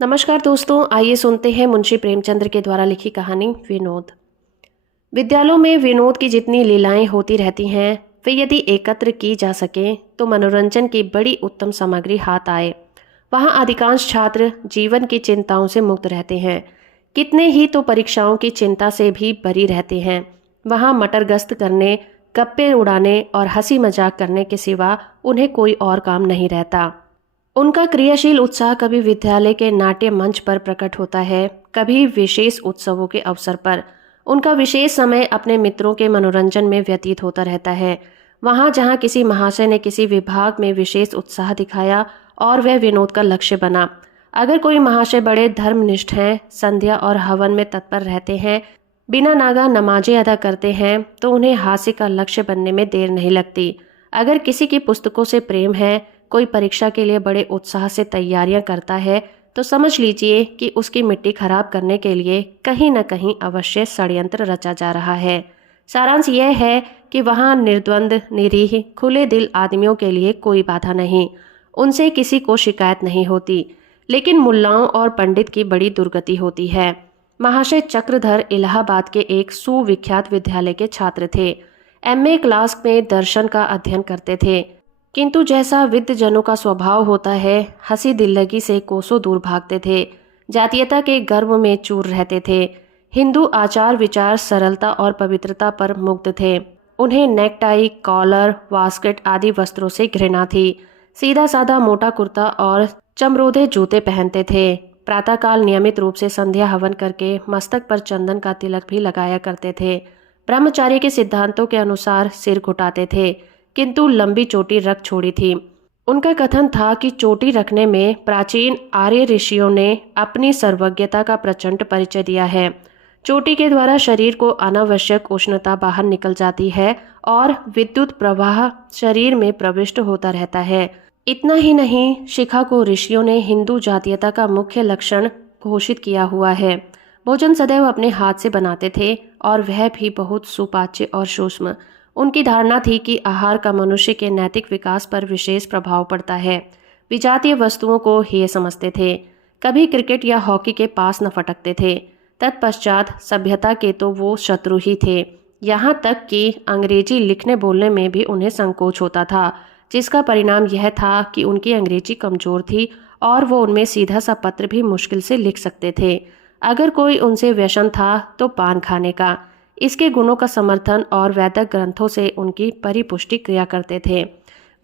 नमस्कार दोस्तों, आइए सुनते हैं मुंशी प्रेमचंद्र के द्वारा लिखी कहानी विनोद। विद्यालयों में विनोद की जितनी लीलाएं होती रहती हैं, वे यदि एकत्र की जा सकें तो मनोरंजन की बड़ी उत्तम सामग्री हाथ आए। वहाँ अधिकांश छात्र जीवन की चिंताओं से मुक्त रहते हैं। कितने ही तो परीक्षाओं की चिंता से भी बरी रहते हैं। वहाँ मटर गश्त करने, गप्पे उड़ाने और हंसी मजाक करने के सिवा उन्हें कोई और काम नहीं रहता। उनका क्रियाशील उत्साह कभी विद्यालय के नाट्य मंच पर प्रकट होता है, कभी विशेष उत्सवों के अवसर पर। उनका विशेष समय अपने मित्रों के मनोरंजन में व्यतीत होता रहता है। वहाँ जहाँ किसी महाशय ने किसी विभाग में विशेष उत्साह दिखाया और वह विनोद का लक्ष्य बना। अगर कोई महाशय बड़े धर्मनिष्ठ हैं, संध्या और हवन में तत्पर रहते हैं, बिना नागा नमाजें अदा करते हैं, तो उन्हें हास्य का लक्ष्य बनने में देर नहीं लगती। अगर किसी की पुस्तकों से प्रेम है, कोई परीक्षा के लिए बड़े उत्साह से तैयारियां करता है, तो समझ लीजिए कि उसकी मिट्टी खराब करने के लिए कहीं न कहीं अवश्य षड्यंत्र रचा जा रहा है। सारांश यह है कि वहाँ निर्द्वंद, निरीह, खुले दिल आदमियों के लिए कोई बाधा नहीं। उनसे किसी को शिकायत नहीं होती। लेकिन मुल्लाओं और पंडित की बड़ी दुर्गति होती है। महाशय चक्रधर इलाहाबाद के एक सुविख्यात विद्यालय के छात्र थे। एमए क्लास में दर्शन का अध्ययन करते थे, किंतु जैसा विद्वजनों का स्वभाव होता है, हंसी दिल्लगी से कोसों दूर भागते थे। जातीयता के गर्व में चूर रहते थे। हिंदू आचार विचार, सरलता और पवित्रता पर मुग्ध थे। उन्हें नेकटाई, कॉलर, वास्केट आदि वस्त्रों से घृणा थी। सीधा साधा मोटा कुर्ता और चमरोधे जूते पहनते थे। प्रातःकाल नियमित रूप से संध्या हवन करके मस्तक पर चंदन का तिलक भी लगाया करते थे। ब्रह्मचार्य के सिद्धांतों के अनुसार सिर घुटाते थे, किंतु लंबी चोटी रख छोड़ी थी। उनका कथन था कि चोटी रखने में प्राचीन आर्य ऋषियों ने अपनी सर्वज्ञता का प्रचंड परिचय दिया है। चोटी के द्वारा शरीर को अनावश्यक उष्णता बाहर निकल जाती है और विद्युत प्रवाह शरीर में प्रविष्ट होता रहता है। इतना ही नहीं, शिखा को ऋषियों ने हिंदू जातीयता का मुख्य लक्षण घोषित किया हुआ है। भोजन सदैव अपने हाथ से बनाते थे और वह भी बहुत सुपाच्य और सूक्ष्म। उनकी धारणा थी कि आहार का मनुष्य के नैतिक विकास पर विशेष प्रभाव पड़ता है। विजातीय वस्तुओं को हेय समझते थे। कभी क्रिकेट या हॉकी के पास न फटकते थे। तत्पश्चात सभ्यता के तो वो शत्रु ही थे। यहाँ तक कि अंग्रेजी लिखने बोलने में भी उन्हें संकोच होता था, जिसका परिणाम यह था कि उनकी अंग्रेजी कमजोर थी और वो उनमें सीधा सा पत्र भी मुश्किल से लिख सकते थे। अगर कोई उनसे व्यसन था तो पान खाने का। इसके गुणों का समर्थन और वैदिक ग्रंथों से उनकी परिपुष्टि किया करते थे।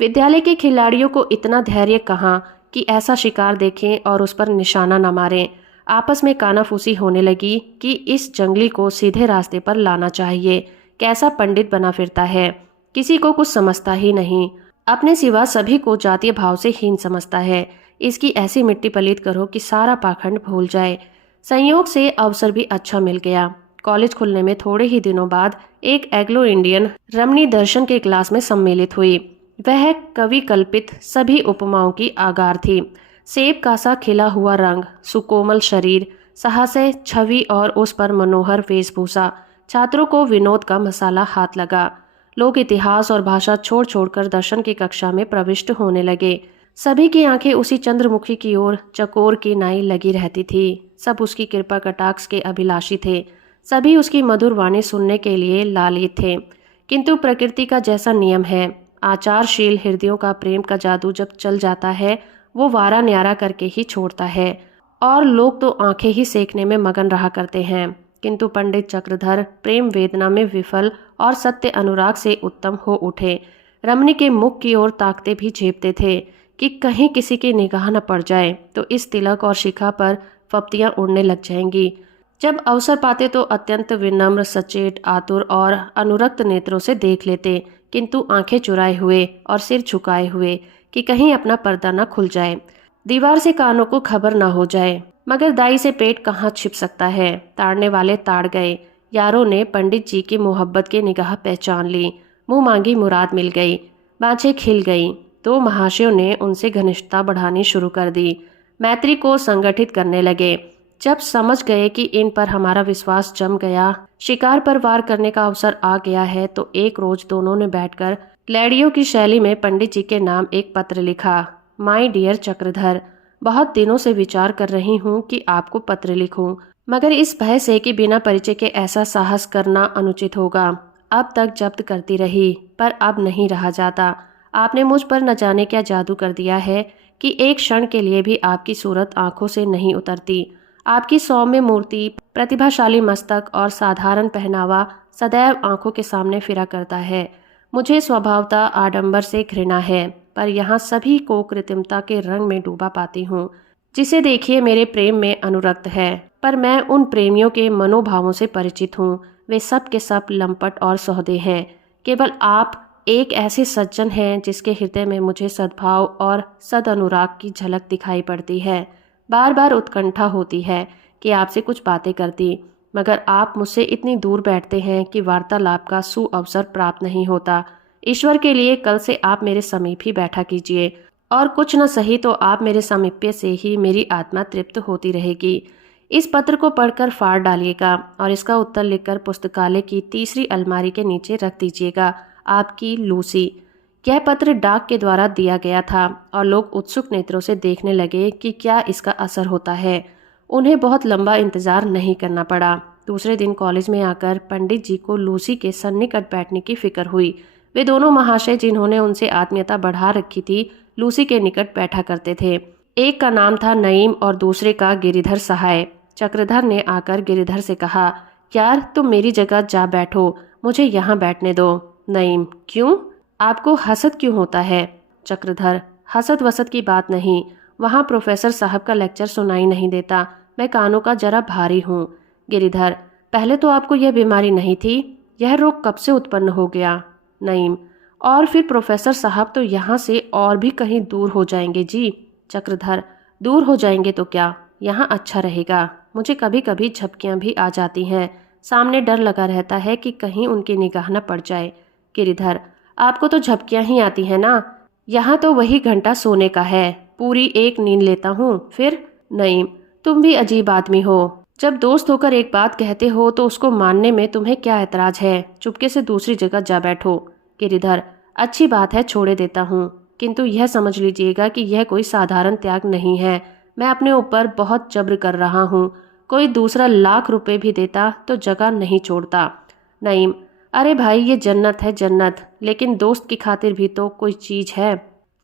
विद्यालय के खिलाड़ियों को इतना धैर्य कहाँ कि ऐसा शिकार देखें और उस पर निशाना न मारें। आपस में कानाफूसी होने लगी कि इस जंगली को सीधे रास्ते पर लाना चाहिए। कैसा पंडित बना फिरता है, किसी को कुछ समझता ही नहीं, अपने सिवा सभी को जातीय भाव से हीन समझता है। इसकी ऐसी मिट्टी पलीत करो कि सारा पाखंड भूल जाए। संयोग से अवसर भी अच्छा मिल गया। कॉलेज खुलने में थोड़े ही दिनों बाद एक एग्लो इंडियन रमणी दर्शन के क्लास में सम्मिलित हुई। वह कवि कल्पित सभी उपमाओं की आगार थी। सेब का सा खिला हुआ रंग, सुकोमल शरीर, साहस्य छवि और उस पर मनोहर वेशभूषा। छात्रों को विनोद का मसाला हाथ लगा। लोग इतिहास और भाषा छोड़ छोड़कर दर्शन की कक्षा में प्रविष्ट होने लगे। सभी की आंखें उसी चंद्रमुखी की ओर चकोर की नाई लगी रहती थी। सब उसकी कृपा कटाक्ष के अभिलाषी थे। सभी उसकी मधुर वाणी सुनने के लिए लालित थे। किंतु प्रकृति का जैसा नियम है, आचारशील हृदयों का प्रेम का जादू जब चल जाता है, वो वारा न्यारा करके ही छोड़ता है और लोग तो आंखें ही सेकने में मगन रहा करते हैं। किंतु पंडित चक्रधर प्रेम वेदना में विफल और सत्य अनुराग से उत्तम हो उठे। रमणी के मुख की ओर ताकते भी झेपते थे कि कहीं किसी की निगाह न पड़ जाए तो इस तिलक और शिखा पर फप्तियां उड़ने लग जाएंगी। जब अवसर पाते तो अत्यंत विनम्र, सचेत, आतुर और अनुरक्त नेत्रों से देख लेते, किंतु आंखें चुराए हुए और सिर झुकाए हुए कि कहीं अपना पर्दा न खुल जाए, दीवार से कानों को खबर न हो जाए। मगर दाई से पेट कहाँ छिप सकता है। ताड़ने वाले ताड़ गए। यारों ने पंडित जी की मोहब्बत की निगाह पहचान ली। मुंह मांगी मुराद मिल गई। बाँछें खिल गईं। तो महाशयों ने उनसे घनिष्ठता बढ़ानी शुरू कर दी। मैत्री को संगठित करने लगे। जब समझ गए कि इन पर हमारा विश्वास जम गया, शिकार पर वार करने का अवसर आ गया है, तो एक रोज दोनों ने बैठकर लैडियों की शैली में पंडित जी के नाम एक पत्र लिखा। माय डियर चक्रधर, बहुत दिनों से विचार कर रही हूँ कि आपको पत्र लिखूं, मगर इस भय से कि बिना परिचय के ऐसा साहस करना अनुचित होगा। अब तक जब्त करती रही, पर अब नहीं रहा जाता। आपने मुझ पर न जाने क्या जादू कर दिया है कि एक क्षण के लिए भी आपकी सूरत आंखों से नहीं उतरती। आपकी सौम्य मूर्ति, प्रतिभाशाली मस्तक और साधारण पहनावा सदैव आंखों के सामने फिरा करता है। मुझे स्वभावतः आडंबर से घृणा है, पर यहाँ सभी को कृत्रिमता के रंग में डूबा पाती हूँ। जिसे देखिए मेरे प्रेम में अनुरक्त है, पर मैं उन प्रेमियों के मनोभावों से परिचित हूँ। वे सब के सब लंपट और सौदे हैं। केवल आप एक ऐसे सज्जन हैं जिसके हृदय में मुझे सद्भाव और सदअनुराग की झलक दिखाई पड़ती है। बार बार उत्कंठा होती है कि आपसे कुछ बातें करती, मगर आप मुझसे इतनी दूर बैठते हैं कि वार्तालाप का सुअवसर प्राप्त नहीं होता। ईश्वर के लिए कल से आप मेरे समीप ही बैठा कीजिए, और कुछ न सही तो आप मेरे सामीप्य से ही मेरी आत्मा तृप्त होती रहेगी। इस पत्र को पढ़कर फाड़ डालिएगा और इसका उत्तर लिखकर पुस्तकालय की तीसरी अलमारी के नीचे रख दीजिएगा। आपकी लूसी। यह पत्र डाक के द्वारा दिया गया था और लोग उत्सुक नेत्रों से देखने लगे कि क्या इसका असर होता है। उन्हें बहुत लंबा इंतजार नहीं करना पड़ा। दूसरे दिन कॉलेज में आकर पंडित जी को लूसी के सन्निकट बैठने की फिक्र हुई। वे दोनों महाशय जिन्होंने उनसे आत्मीयता बढ़ा रखी थी, लूसी के निकट बैठा करते थे। एक का नाम था नईम और दूसरे का गिरिधर सहाय। चक्रधर ने आकर गिरिधर से कहा, यार तुम मेरी जगह जा बैठो, मुझे यहाँ बैठने दो। नईम, क्यों? आपको हसद क्यों होता है? चक्रधर, हसद वसद की बात नहीं, वहाँ प्रोफेसर साहब का लेक्चर सुनाई नहीं देता, मैं कानों का जरा भारी हूँ। गिरिधर, पहले तो आपको यह बीमारी नहीं थी, यह रोग कब से उत्पन्न हो गया? नईम, और फिर प्रोफेसर साहब तो यहाँ से और भी कहीं दूर हो जाएंगे जी। चक्रधर, दूर हो जाएंगे तो क्या, यहाँ अच्छा रहेगा। मुझे कभी कभी झपकियाँ भी आ जाती हैं, सामने डर लगा रहता है कि कहीं उनकी निगाह न पड़ जाए। गिरिधर, आपको तो झपकियाँ ही आती हैं ना, यहाँ तो वही घंटा सोने का है, पूरी एक नींद लेता हूँ फिर। नईम, तुम भी अजीब आदमी हो, जब दोस्त होकर एक बात कहते हो तो उसको मानने में तुम्हें क्या ऐतराज है? चुपके से दूसरी जगह जा बैठो। गिरिधर, अच्छी बात है, छोड़े देता हूँ, किंतु यह समझ लीजिएगा कि यह कोई साधारण त्याग नहीं है। मैं अपने ऊपर बहुत जब्र कर रहा हूँ, कोई दूसरा लाख रुपए भी देता तो जगह नहीं छोड़ता। नईम, अरे भाई ये जन्नत है जन्नत, लेकिन दोस्त की खातिर भी तो कोई चीज है।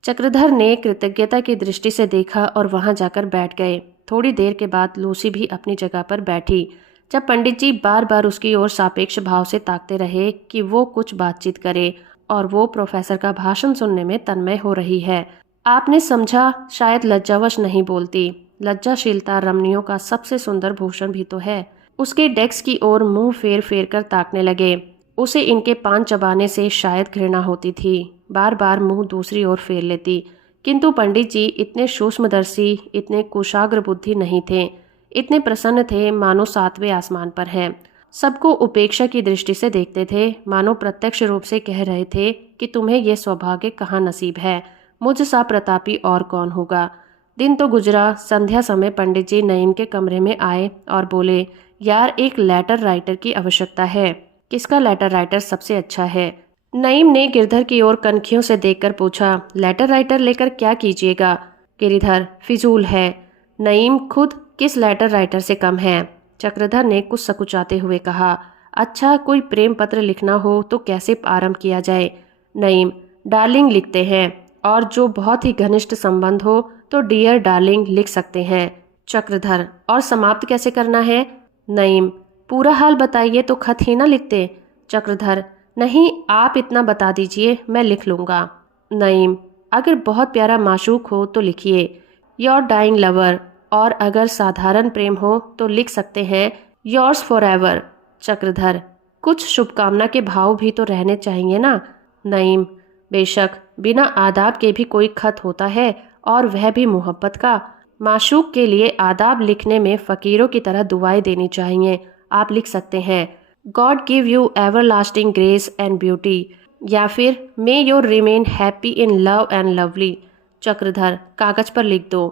चक्रधर ने कृतज्ञता की दृष्टि से देखा और वहां जाकर बैठ गए। थोड़ी देर के बाद लूसी भी अपनी जगह पर बैठी। जब पंडित जी बार बार उसकी ओर सापेक्ष भाव से ताकते रहे कि वो कुछ बातचीत करे, और वो प्रोफेसर का भाषण सुनने में तन्मय हो रही है। आपने समझा शायद लज्जावश नहीं बोलती। लज्जाशीलता रमणियों का सबसे सुंदर भूषण भी तो है। उसके डेस्क की ओर मुंह फेर फेर कर ताकने लगे। उसे इनके पान चबाने से शायद घृणा होती थी। बार बार मुंह दूसरी ओर फेर लेती, किंतु पंडित जी इतने सूक्ष्मदर्शी, इतने कुशाग्र बुद्धि नहीं थे। इतने प्रसन्न थे मानो सातवें आसमान पर हैं। सबको उपेक्षा की दृष्टि से देखते थे, मानो प्रत्यक्ष रूप से कह रहे थे कि तुम्हें यह सौभाग्य कहाँ नसीब है, मुझ सा प्रतापी और कौन होगा। दिन तो गुजरा। संध्या समय पंडित जी नईम के कमरे में आए और बोले, यार एक लेटर राइटर की आवश्यकता है। किसका लेटर राइटर सबसे अच्छा है? नईम ने गिरधर की ओर कनखियों से देखकर पूछा, लेटर राइटर लेकर क्या कीजिएगा? गिरिधर, फिजूल है। नईम खुद किस लेटर राइटर से कम है? चक्रधर ने कुछ सकुचाते हुए कहा, अच्छा कोई प्रेम पत्र लिखना हो तो कैसे आरंभ किया जाए? नईम, डार्लिंग लिखते हैं, और जो बहुत ही घनिष्ठ संबंध हो तो डियर डार्लिंग लिख सकते हैं। चक्रधर, और समाप्त कैसे करना है? नईम, पूरा हाल बताइए तो खत ही ना लिखते। चक्रधर, नहीं आप इतना बता दीजिए, मैं लिख लूँगा। नईम, अगर बहुत प्यारा माशूक हो तो लिखिए योर डाइंग लवर, और अगर साधारण प्रेम हो तो लिख सकते हैं योर्स फॉर एवर। चक्रधर, कुछ शुभकामना के भाव भी तो रहने चाहिए ना। नईम, बेशक, बिना आदाब के भी कोई खत होता है, और वह भी मोहब्बत का। माशूक के लिए आदाब लिखने में फ़कीरों की तरह दुआएं देनी चाहिए। आप लिख सकते हैं God give you everlasting grace and beauty, या फिर मे your remain happy in love and lovely. Chakradhar, कागज पर लिख दो।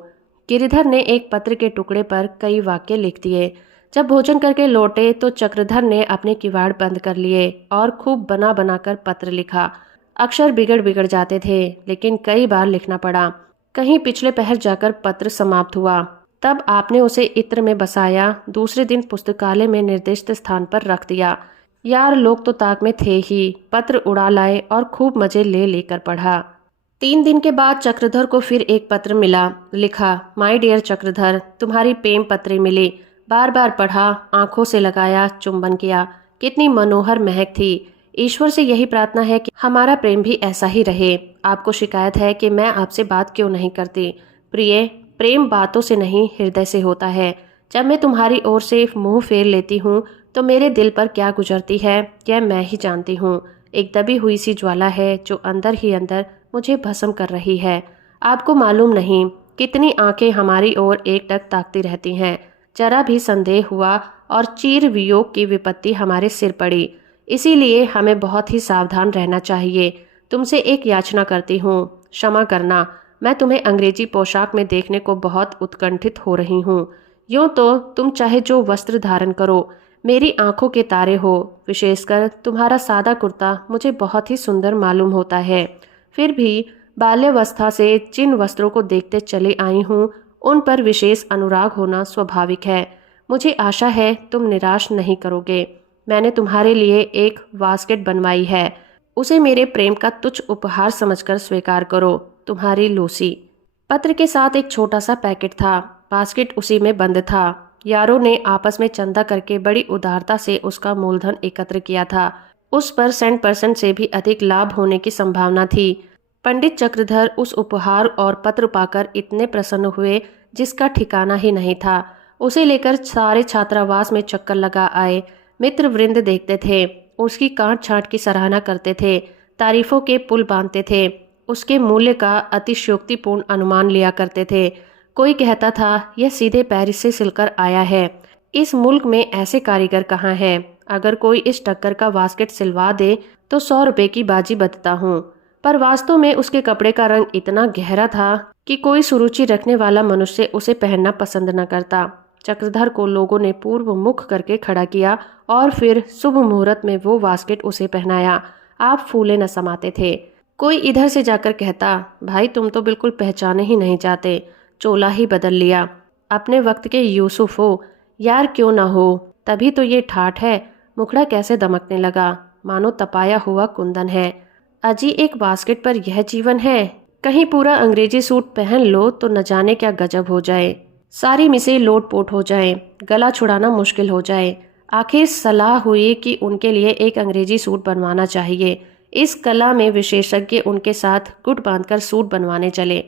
गिरिधर ने एक पत्र के टुकड़े पर कई वाक्य लिख दिए। जब भोजन करके लौटे तो चक्रधर ने अपने किवाड़ बंद कर लिए और खूब बना बनाकर पत्र लिखा। अक्षर बिगड़ बिगड़ जाते थे, लेकिन कई बार लिखना पड़ा। कहीं पिछले पहर जाकर पत्र समाप्त हुआ। तब आपने उसे इत्र में बसाया, दूसरे दिन पुस्तकालय में निर्दिष्ट स्थान पर रख दिया। यार लोग तो ताक में थे ही, पत्र उड़ा लाए और खूब मजे ले लेकर पढ़ा। 3 दिन के बाद चक्रधर को फिर एक पत्र मिला। लिखा, माय डियर चक्रधर, तुम्हारी प्रेम पत्री मिली। बार बार पढ़ा, आंखों से लगाया, चुंबन किया। कितनी मनोहर महक थी। ईश्वर से यही प्रार्थना है कि हमारा प्रेम भी ऐसा ही रहे। आपको शिकायत है कि मैं आपसे बात क्यों नहीं करती। प्रिय, प्रेम बातों से नहीं हृदय से होता है। जब मैं तुम्हारी ओर से मुंह फेर लेती हूँ तो मेरे दिल पर क्या गुजरती है यह मैं ही जानती हूँ। एक दबी हुई सी ज्वाला है जो अंदर ही अंदर मुझे भस्म कर रही है। आपको मालूम नहीं कितनी आंखें हमारी ओर एकटक ताकती रहती हैं। जरा भी संदेह हुआ और चीर वियोग की विपत्ति हमारे सिर पड़ी। इसीलिए हमें बहुत ही सावधान रहना चाहिए। तुमसे एक याचना करती हूँ, क्षमा करना। मैं तुम्हें अंग्रेजी पोशाक में देखने को बहुत उत्कंठित हो रही हूँ। यूं तो तुम चाहे जो वस्त्र धारण करो, मेरी आंखों के तारे हो। विशेषकर तुम्हारा सादा कुर्ता मुझे बहुत ही सुंदर मालूम होता है। फिर भी बाल्यावस्था से जिन वस्त्रों को देखते चले आई हूँ उन पर विशेष अनुराग होना स्वाभाविक है। मुझे आशा है तुम निराश नहीं करोगे। मैंने तुम्हारे लिए एक बास्केट बनवाई है। उसे मेरे प्रेम का तुच्छ उपहार समझकर स्वीकार करो। तुम्हारी लूसी। पत्र के साथ एक छोटा सा पैकेट था। बास्केट उसी में बंद था। यारों ने आपस में चंदा करके बड़ी उदारता से उसका मूलधन एकत्र किया था। उस पर 100% से भी अधिक लाभ होने की संभावना थी। पंडित चक्रधर उस उपहार और पत्र पाकर इतने प्रसन्न हुए जिसका ठिकाना ही नहीं था। उसे लेकर सारे छात्रावास में चक्कर लगा आए। मित्र वृंद देखते थे, उसकी कांट छांट की सराहना करते थे, तारीफों के पुल बांधते थे, उसके मूल्य का अतिशयोक्तिपूर्ण अनुमान लिया करते थे। कोई कहता था यह सीधे पेरिस से सिलकर आया है। इस मुल्क में ऐसे कारीगर कहाँ हैं। अगर कोई इस टक्कर का बास्केट सिलवा दे तो 100 रुपए की बाजी बदता हूँ। पर वास्तव में उसके कपड़े का रंग इतना गहरा था कि कोई सुरुचि रखने वाला मनुष्य उसे पहनना पसंद न करता। चक्रधर को लोगों ने पूर्व मुख करके खड़ा किया और फिर शुभ मुहूर्त में वो बास्केट उसे पहनाया। आप फूले न समाते थे। कोई इधर से जाकर कहता, भाई तुम तो बिल्कुल पहचाने ही नहीं जाते, चोला ही बदल लिया, अपने वक्त के यूसुफ हो। यार क्यों ना हो, तभी तो ये ठाठ है। मुखड़ा कैसे दमकने लगा, मानो तपाया हुआ कुंदन है। अजी एक बास्केट पर यह जीवन है। कहीं पूरा अंग्रेजी सूट पहन लो तो न जाने क्या गजब हो जाए। सारी मिसें लोट पोट हो जाए, गला छुड़ाना मुश्किल हो जाए। आखिर सलाह हुई कि उनके लिए एक अंग्रेजी सूट बनवाना चाहिए। इस कला में विशेषज्ञ उनके साथ गुट बांधकर सूट बनवाने चले।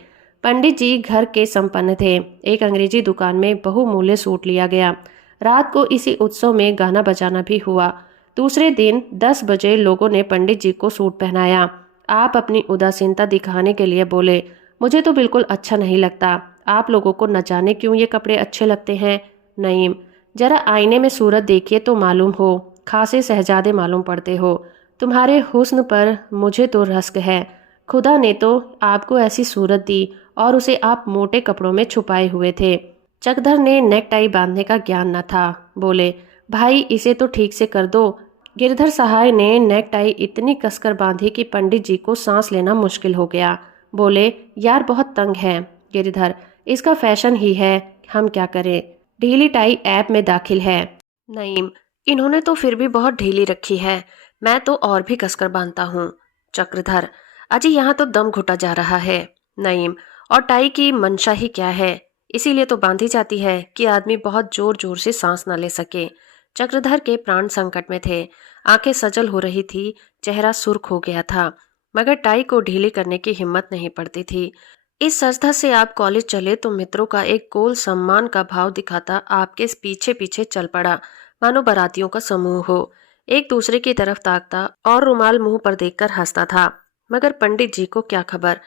पंडित जी घर के संपन्न थे। एक अंग्रेजी दुकान में बहुमूल्य सूट लिया गया। रात को इसी उत्सव में गाना बजाना भी हुआ। दूसरे दिन 10 बजे लोगों ने पंडित जी को सूट पहनाया। आप अपनी उदासीनता दिखाने के लिए बोले, मुझे तो बिल्कुल अच्छा नहीं लगता। आप लोगों को न जाने क्यों ये कपड़े अच्छे लगते हैं। नईम, जरा आईने में सूरत देखिए तो मालूम हो, खासे शहजादे मालूम पड़ते हो। तुम्हारे हुस्न पर मुझे तो रश्क है। खुदा ने तो आपको ऐसी सूरत दी और उसे आप मोटे कपड़ों में छुपाए हुए थे। चकधर ने नेक टाई बांधने का ज्ञान न था। बोले, भाई इसे तो ठीक से कर दो। गिरधर सहाय ने नेक टाई इतनी कसकर बांधी कि पंडित जी को सांस लेना मुश्किल हो गया। बोले, यार बहुत तंग है। गिरधर, इसका फैशन ही है, हम क्या करें। ढीली टाई ऐप में दाखिल है। नईम, इन्होंने तो फिर भी बहुत ढीली रखी है। मैं तो और भी कसकर बांधता हूँ। चक्रधर, अजी यहाँ तो दम घुटा जा रहा है। नईम, और टाई की मंशा ही क्या है, इसीलिए तो बांधी जाती है कि आदमी बहुत जोर जोर से सांस न ले सके। चक्रधर के प्राण संकट में थे। आंखें सजल हो रही थी, चेहरा सुर्ख हो गया था, मगर टाई को ढीली करने की हिम्मत नहीं पड़ती थी। इस संस्था से आप कॉलेज चले तो मित्रों का एक गोल सम्मान का भाव दिखाता आपके पीछे पीछे चल पड़ा, मानो बारातियों का समूह हो। एक दूसरे की तरफ ताकता और रुमाल मुंह पर देखकर हंसता था। मगर पंडित जी को क्या खबर,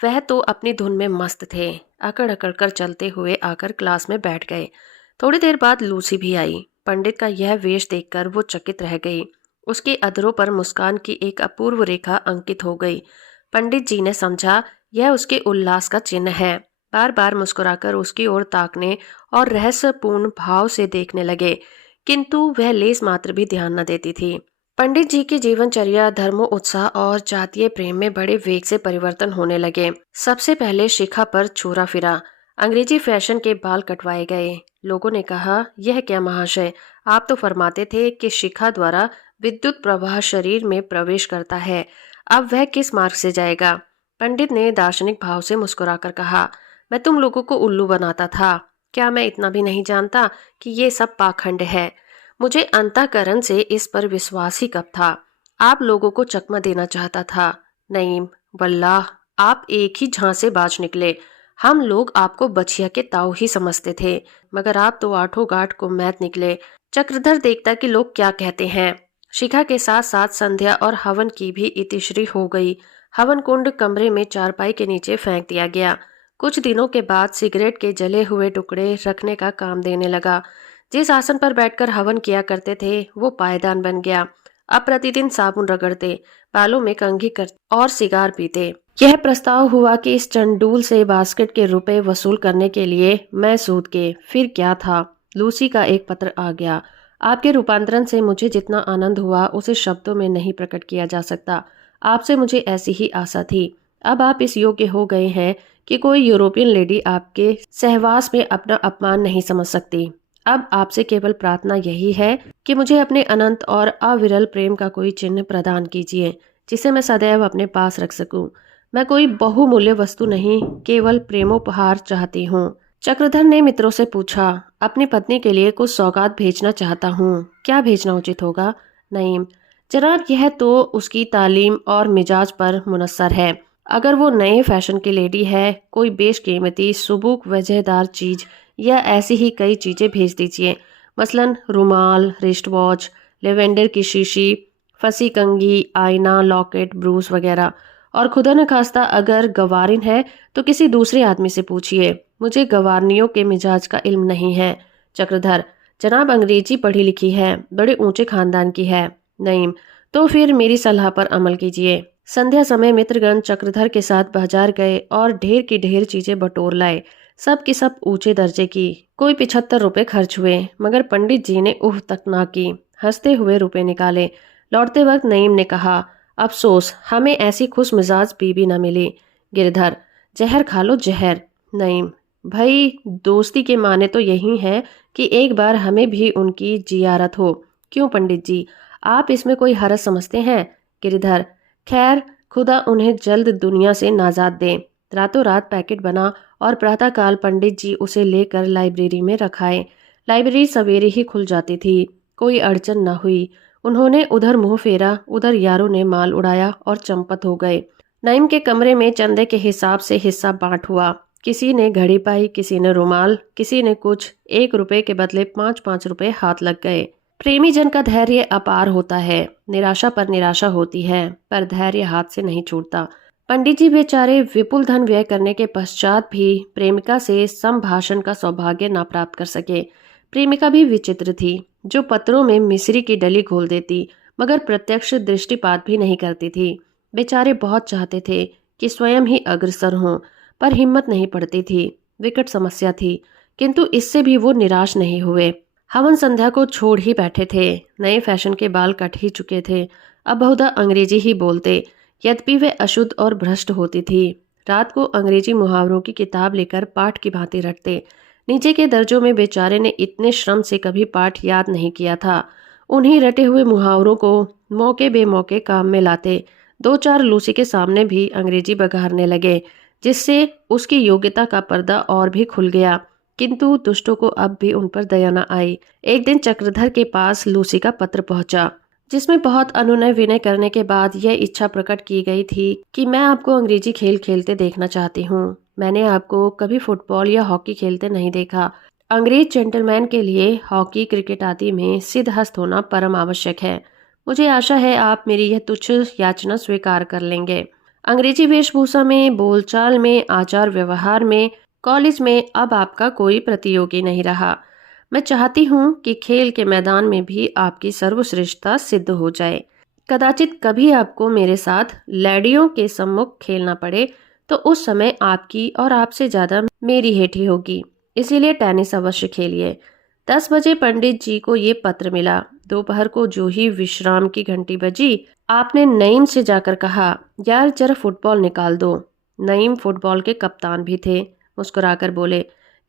वह तो अपनी धुन में मस्त थे। अकड़ अकड़ कर चलते हुए आकर क्लास में बैठ गए। थोड़ी देर बाद लूसी भी आई। पंडित का यह वेश देखकर वो चकित रह गई। उसके अधरों पर मुस्कान की एक अपूर्व रेखा अंकित हो गई। पंडित जी ने समझा यह उसके उल्लास का चिन्ह है। बार बार मुस्कुराकर उसकी ओर ताकने और रहस्यपूर्ण भाव से देखने लगे, किंतु वह लेस मात्र भी ध्यान न देती थी। पंडित जी की जीवनचर्या, धर्मों, उत्साह और जातीय प्रेम में बड़े वेग से परिवर्तन होने लगे। सबसे पहले शिखा पर छुरा फिरा, अंग्रेजी फैशन के बाल कटवाए गए। लोगों ने कहा, यह क्या महाशय, आप तो फरमाते थे कि शिखा द्वारा विद्युत प्रवाह शरीर में प्रवेश करता है, अब वह किस मार्ग से जाएगा? पंडित ने दार्शनिक भाव से मुस्कुराकर कहा, मैं तुम लोगों को उल्लू बनाता था, क्या मैं इतना भी नहीं जानता कि ये सब पाखंड है? मुझे अंतःकरण से इस पर विश्वास ही कब था। आप लोगों को चकमा देना चाहता था। नईम, वल्लाह, आप एक ही झांसे बाज निकले। हम लोग आपको बछिया के ताऊ ही समझते थे, मगर आप तो आठों गांठ को मैत निकले। चक्रधर देखता कि लोग क्या कहते हैं। शिखा के साथ साथ संध्या और हवन की भी इतिश्री हो गई। हवन कुंड कमरे में चारपाई के नीचे फेंक दिया गया। कुछ दिनों के बाद सिगरेट के जले हुए टुकड़े रखने का काम देने लगा। जिस आसन पर बैठकर हवन किया करते थे वो पायदान बन गया। अब प्रतिदिन साबुन रगड़ते, बालों में कंघी कर और सिगार पीते। यह प्रस्ताव हुआ कि इस चंडूल से बास्केट के रुपए वसूल करने के लिए मैं सूद के, फिर क्या था। लूसी का एक पत्र आ गया। आपके रूपांतरण से मुझे जितना आनंद हुआ उसे शब्दों में नहीं प्रकट किया जा सकता। आपसे मुझे ऐसी ही आशा थी। अब आप इस योग्य हो गए हैं कि कोई यूरोपियन लेडी आपके सहवास में अपना अपमान नहीं समझ सकती। अब आपसे केवल प्रार्थना यही है कि मुझे अपने अनंत और अविरल प्रेम का कोई चिन्ह प्रदान कीजिए, जिसे मैं सदैव अपने पास रख सकूं। मैं कोई बहुमूल्य वस्तु नहीं, केवल प्रेमोपहार चाहती हूँ। चक्रधर ने मित्रों से पूछा, अपनी पत्नी के लिए कुछ सौगात भेजना चाहता हूँ, क्या भेजना उचित होगा? नईम, जनाब, यह तो उसकी तालीम और मिजाज पर मुनस्सर है। अगर वो नए फैशन की लेडी है, कोई बेशकीमती सुबूक वजहदार चीज या ऐसी ही कई चीजें भेज दीजिए। मसलन रुमाल, रिस्ट वॉच, लेवेंडर की शीशी, फंसी कंघी, आईना, लॉकेट, ब्रूस वगैरह। और खुदा न खास्ता अगर गवारिन है तो किसी दूसरे आदमी से पूछिए। मुझे गवारनियों के मिजाज का इल्म नहीं है। चक्रधर, जनाब अंग्रेजी पढ़ी लिखी है, बड़े ऊंचे खानदान की है। नईम, तो फिर मेरी सलाह पर अमल कीजिए। संध्या समय मित्रगण चक्रधर के साथ बाजार गए और ढेर की ढेर चीजें बटोर लाए। सब की सब ऊंचे दर्जे की। कोई 75 रुपए खर्च हुए, मगर पंडित जी ने उह तक ना की। हंसते हुए रुपए निकाले। लौटते वक्त नईम ने कहा, अफसोस हमें ऐसी खुश मिजाज बीबी न मिली। गिरधर, जहर खा लो जहर। नईम, भाई दोस्ती के माने तो यही है कि एक बार हमें भी उनकी जियारत हो। क्यों पंडित जी, आप इसमें कोई हरज समझते हैं? गिरधर, खैर, खुदा उन्हें जल्द दुनिया से नाजात दे। रातों रात पैकेट बना और प्रातःकाल पंडित जी उसे लेकर लाइब्रेरी में रखाए। लाइब्रेरी सवेरे ही खुल जाती थी। कोई अड़चन न हुई। उन्होंने उधर मुंह फेरा, उधर यारों ने माल उड़ाया और चंपत हो गए। नईम के कमरे में चंदे के हिसाब से हिस्सा बांट हुआ। किसी ने घड़ी पाई, किसी ने रुमाल, किसी ने कुछ। 1 रुपए के बदले 5-5 रुपए हाथ लग गए। प्रेमी जन का धैर्य अपार होता है। निराशा पर निराशा होती है, पर धैर्य हाथ से नहीं छूटता। पंडित जी बेचारे विपुल धन व्यय करने के पश्चात भी प्रेमिका से संभाषण का सौभाग्य न प्राप्त कर सके। प्रेमिका भी विचित्र थी, जो पत्रों में मिश्री की डली घोल देती, मगर प्रत्यक्ष दृष्टिपात भी नहीं करती थी। बेचारे बहुत चाहते थे कि स्वयं ही अग्रसर हों, पर हिम्मत नहीं पड़ती थी। विकट समस्या थी, किंतु इससे भी वो निराश नहीं हुए। हवन संध्या को छोड़ ही बैठे थे। नए फैशन के बाल कट ही चुके थे। अब बहुधा अंग्रेजी ही बोलते, यद्यपि वे अशुद्ध और भ्रष्ट होती थी। रात को अंग्रेजी मुहावरों की किताब लेकर पाठ की भांति रटते। नीचे के दर्जों में बेचारे ने इतने श्रम से कभी पाठ याद नहीं किया था। उन्हीं रटे हुए मुहावरों को मौके बेमौके काम में लाते। 2-4 लूसी के सामने भी अंग्रेजी बघारने लगे, जिससे उसकी योग्यता का पर्दा और भी खुल गया। किंतु दुष्टों को अब भी उन पर दया न आई। एक दिन चक्रधर के पास लूसी का पत्र पहुंचा, जिसमें बहुत अनुनय विनय करने के बाद यह इच्छा प्रकट की गई थी कि मैं आपको अंग्रेजी खेल खेलते देखना चाहती हूँ। मैंने आपको कभी फुटबॉल या हॉकी खेलते नहीं देखा। अंग्रेज जेंटलमैन के लिए हॉकी, क्रिकेट आदि में सिद्धहस्त होना परम आवश्यक है। मुझे आशा है आप मेरी यह तुच्छ याचना स्वीकार कर लेंगे। अंग्रेजी वेशभूषा में, बोलचाल में, आचार व्यवहार में, कॉलेज में अब आपका कोई प्रतियोगी नहीं रहा। मैं चाहती हूँ कि खेल के मैदान में भी आपकी सर्वश्रेष्ठता सिद्ध हो जाए। कदाचित कभी आपको मेरे साथ लैडियों के सम्मुख खेलना पड़े, तो उस समय आपकी और आपसे ज्यादा मेरी हेठी होगी। इसीलिए टेनिस अवश्य खेलिए। 10 बजे पंडित जी को ये पत्र मिला। दोपहर को जो ही विश्राम की घंटी बजी, आपने नईम से जाकर कहा, यार जरा फुटबॉल निकाल दो। नईम फुटबॉल के कप्तान भी थे। मुस्कुराकर बोले,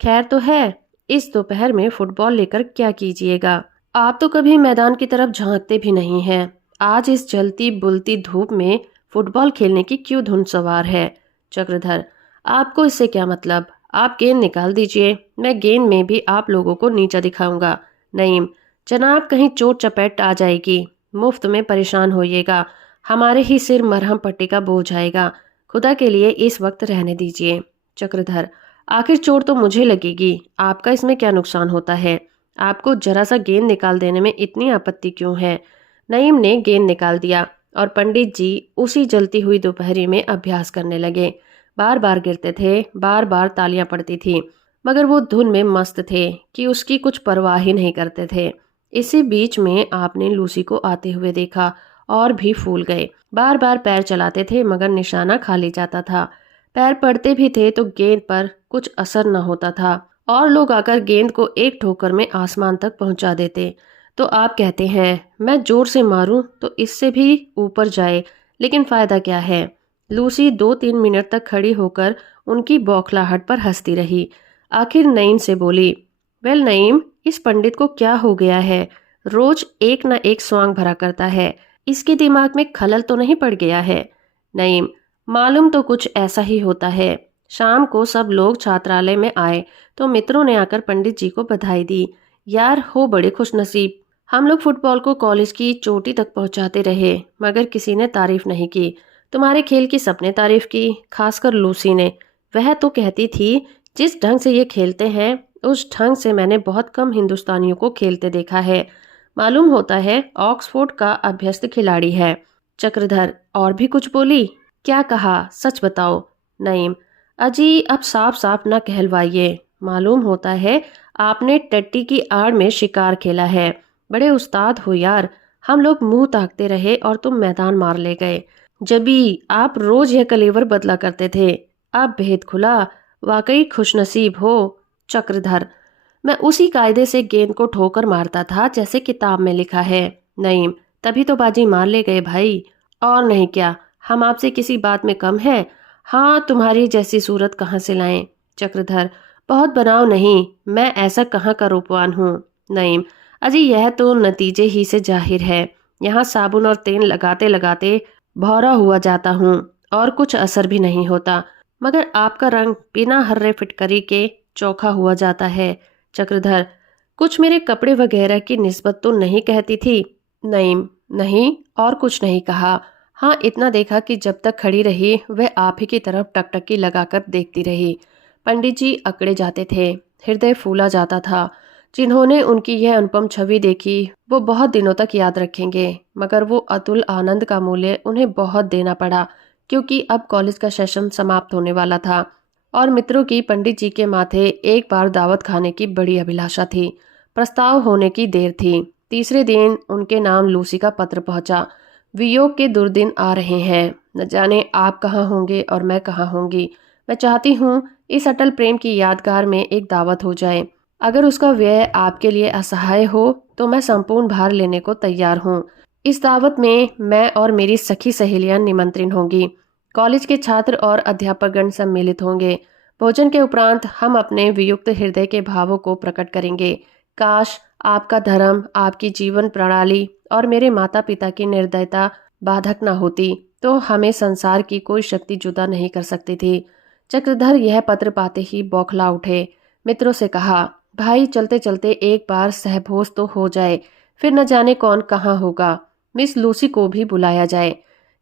खैर तो है, इस दोपहर में फुटबॉल लेकर क्या कीजिएगा? आप तो कभी मैदान की तरफ झांकते भी नहीं हैं। आज इस जलती बुलती धूप में फुटबॉल खेलने की क्यों धुन सवार है? चक्रधर, आपको इससे क्या मतलब? आप गेंद निकाल दीजिए, मैं गेंद में भी आप लोगों को नीचा दिखाऊंगा। नईम, जनाब कहीं चोट चपेट आ जाएगी, मुफ्त में परेशान होइएगा, हमारे ही सिर मरहम पट्टी का बोझ आएगा। खुदा के लिए इस वक्त रहने दीजिए। चक्रधर, आखिर चोट तो मुझे लगेगी, आपका इसमें क्या नुकसान होता है? आपको जरा सा गेंद निकाल देने में इतनी आपत्ति क्यों है? नईम ने गेंद निकाल दिया और पंडित जी उसी जलती हुई दोपहरी में अभ्यास करने लगे। बार बार गिरते थे, बार बार तालियां पड़ती थी, मगर वो धुन में मस्त थे कि उसकी कुछ परवाह ही नहीं करते थे। इसी बीच में आपने लूसी को आते हुए देखा और भी फूल गए। बार बार पैर चलाते थे मगर निशाना खाली जाता था। पैर पड़ते भी थे तो गेंद पर कुछ असर न होता था और लोग आकर गेंद को एक ठोकर में आसमान तक पहुंचा देते। तो आप कहते हैं मैं जोर से मारूं तो इससे भी ऊपर जाए, लेकिन फायदा क्या है? लूसी 2-3 मिनट तक खड़ी होकर उनकी बौखलाहट पर हंसती रही। आखिर नईम से बोली, वेल नईम, इस पंडित को क्या हो गया है? रोज एक न एक स्वांग भरा करता है, इसके दिमाग में खलल तो नहीं पड़ गया है? नईम, मालूम तो कुछ ऐसा ही होता है। शाम को सब लोग छात्रालय में आए तो मित्रों ने आकर पंडित जी को बधाई दी। यार हो बड़े खुशनसीब, हम लोग फुटबॉल को कॉलेज की चोटी तक पहुंचाते रहे मगर किसी ने तारीफ नहीं की। तुम्हारे खेल की सबने तारीफ की, खासकर लूसी ने। वह तो कहती थी जिस ढंग से ये खेलते हैं उस ढंग से मैंने बहुत कम हिंदुस्तानियों को खेलते देखा है। मालूम होता है ऑक्सफोर्ड का अभ्यस्त खिलाड़ी है। चक्रधर, और भी कुछ बोली? क्या कहा, सच बताओ। नईम, अजी अब साफ साफ न कहलवाइए। मालूम होता है आपने टट्टी की आड़ में शिकार खेला है। बड़े उस्ताद हो यार, हम लोग मुंह ताकते रहे और तुम मैदान मार ले गए। जबी आप रोज यह कलेवर बदला करते थे, अब भेद खुला, वाकई खुशनसीब हो। चक्रधर, मैं उसी कायदे से गेंद को ठोकर मारता था जैसे किताब में लिखा है। नईम, तभी तो बाजी मार ले गए भाई, और नहीं क्या? हम आपसे किसी बात में कम है? हाँ, तुम्हारी जैसी सूरत कहाँ से लाएं? चक्रधर, बहुत बनाव नहीं, मैं ऐसा कहाँ का रूपवान हूँ। नईम, अजी यह तो नतीजे ही से जाहिर है। यहाँ साबुन और तेल लगाते लगाते भौरा हुआ जाता हूँ और कुछ असर भी नहीं होता, मगर आपका रंग बिना हर्रे फिटकरी के चोखा हुआ जाता है। चक्रधर, कुछ मेरे कपड़े वगैरह की निस्बत तो नहीं कहती थी? नईम, नहीं, और कुछ नहीं कहा। हाँ, इतना देखा कि जब तक खड़ी रही वह आप ही की तरफ टकटकी लगाकर देखती रही। पंडित जी अकड़े जाते थे, हृदय फूला जाता था। जिन्होंने उनकी यह अनुपम छवि देखी वो बहुत दिनों तक याद रखेंगे, मगर वो अतुल आनंद का मूल्य उन्हें बहुत देना पड़ा, क्योंकि अब कॉलेज का सेशन समाप्त होने वाला था और मित्रों की पंडित जी के माथे एक बार दावत खाने की बड़ी अभिलाषा थी। प्रस्ताव होने की देर थी। तीसरे दिन उनके नाम लूसी का पत्र पहुंचा। वियोग के दुर्दिन आ रहे हैं, न जाने आप कहाँ होंगे और मैं कहाँ होंगी। मैं चाहती हूँ इस अटल प्रेम की यादगार में एक दावत हो जाए। अगर उसका व्यय आपके लिए असहाय हो तो मैं संपूर्ण भार लेने को तैयार हूँ। इस दावत में मैं और मेरी सखी सहेलियां निमंत्रित होंगी। कॉलेज के छात्र और अध्यापकगण सम्मिलित होंगे। भोजन के उपरांत हम अपने वियुक्त हृदय के भावों को प्रकट करेंगे। काश आपका धर्म, आपकी जीवन प्रणाली और मेरे माता पिता की निर्दयता बाधक न होती तो हमें संसार की कोई शक्ति जुदा नहीं कर सकती थी। चक्रधर यह पत्र पाते ही बौखला उठे। मित्रों से कहा, भाई चलते चलते एक बार सहभोज तो हो जाए, फिर न जाने कौन कहाँ होगा। मिस लूसी को भी बुलाया जाए।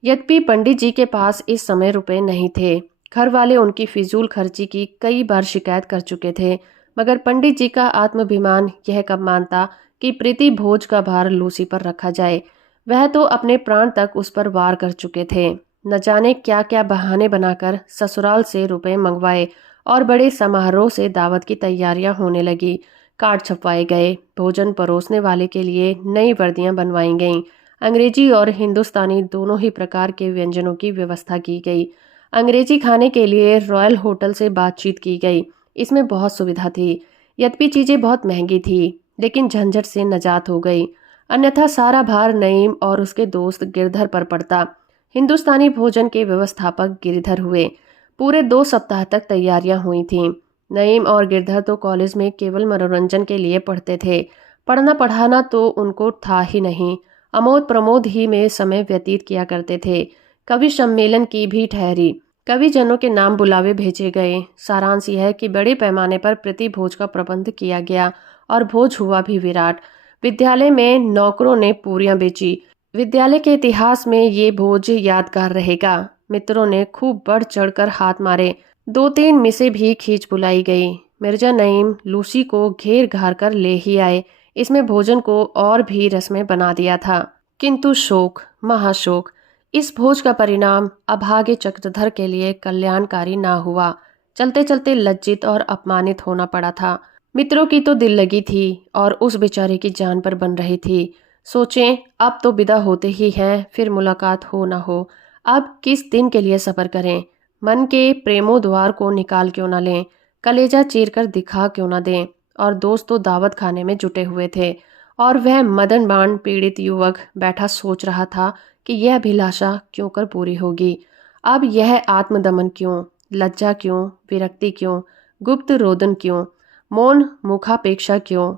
यद्यपि पंडित जी के पास इस समय रुपए नहीं थे। घर वाले उनकी फिजूल खर्ची की कई बार शिकायत कर चुके थे, मगर पंडित जी का आत्माभिमान यह कब मानता कि प्रीति भोज का भार लूसी पर रखा जाए। वह तो अपने प्राण तक उस पर वार कर चुके थे। न जाने क्या क्या बहाने बनाकर ससुराल से रुपए मंगवाए और बड़े समारोह से दावत की तैयारियां होने लगी। कार्ड छपवाए गए, भोजन परोसने वाले के लिए नई वर्दियां बनवाई गईं, अंग्रेजी और हिंदुस्तानी दोनों ही प्रकार के व्यंजनों की व्यवस्था की गई। अंग्रेजी खाने के लिए रॉयल होटल से बातचीत की गई। इसमें बहुत सुविधा थी। यद्यपि चीज़ें बहुत महंगी थी, लेकिन झंझट से नजात हो गई। अन्यथा सारा भार नईम और उसके दोस्त गिरधर पर पड़ता। हिंदुस्तानी भोजन के व्यवस्थापक गिरधर हुए। पूरे 2 सप्ताह तक तैयारियां हुई थीं। नईम और गिरधर तो कॉलेज में केवल मनोरंजन के लिए पढ़ते थे। पढ़ना पढ़ाना तो उनको था ही नहीं। अमोद प्रमोद ही में समय व्यतीत किया करते थे। कवि सम्मेलन की भी ठहरी। कवि जनों के नाम बुलावे भेजे गए। सारांश यह है कि बड़े पैमाने पर प्रति भोज का प्रबंध किया गया और भोज हुआ भी विराट। विद्यालय में नौकरों ने पूरियां बेची। विद्यालय के इतिहास में ये भोज यादगार रहेगा। मित्रों ने खूब बढ़ चढ़कर हाथ मारे। 2-3 मिसें भी खींच बुलाई गई। मिर्जा नईम लूसी को घेर घार कर ले ही आए। इसमें भोजन को और भी रसमय बना दिया था। किंतु शोक, महाशोक, इस भोज का परिणाम अभागे चक्रधर के लिए कल्याणकारी ना हुआ। चलते चलते लज्जित और अपमानित होना पड़ा था। मित्रों की तो दिल लगी थी और उस बेचारे की जान पर बन रही थी। सोचें, अब तो विदा होते ही हैं, फिर मुलाकात हो ना हो। अब किस दिन के लिए सब्र करें? मन के प्रेमोद्वार को निकाल क्यों ना लें? कलेजा चीर कर दिखा क्यों ना दें? और दोस्त तो दावत खाने में जुटे हुए थे और वह मदन बाण पीड़ित युवक बैठा सोच रहा था कि यह अभिलाषा क्यों कर पूरी होगी। अब यह आत्मदमन क्यों? लज्जा क्यों? विरक्ति क्यों? गुप्त रोदन क्यों? मौन मुखापेक्षा क्यों?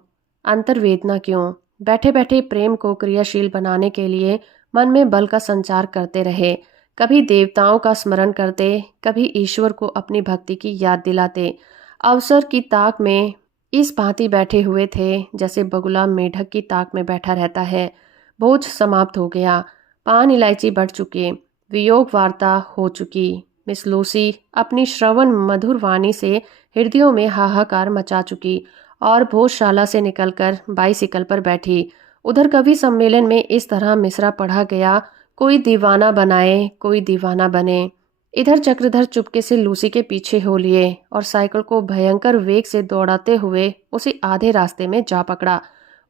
अंतर्वेदना क्यों? बैठे बैठे प्रेम को क्रियाशील बनाने के लिए मन में बल का संचार करते रहे। कभी देवताओं का स्मरण करते, कभी ईश्वर को अपनी भक्ति की याद दिलाते। अवसर की ताक में इस भांति बैठे हुए थे जैसे बगुला मेढक की ताक में बैठा रहता है। भोज समाप्त हो गया। पान इलायची बढ़ चुके। वियोग वार्ता हो चुकी। मिस लूसी अपनी श्रवण मधुर वाणी से हृदयों में हाहाकार मचा चुकी और भोजशाला से निकलकर बाईसिकल पर बैठी। उधर कवि सम्मेलन में इस तरह मिसरा पढ़ा गया, कोई दीवाना बनाए, कोई दीवाना बने। इधर चक्रधर चुपके से लूसी के पीछे हो लिए और साइकिल को भयंकर वेग से दौड़ाते हुए उसे आधे रास्ते में जा पकड़ा।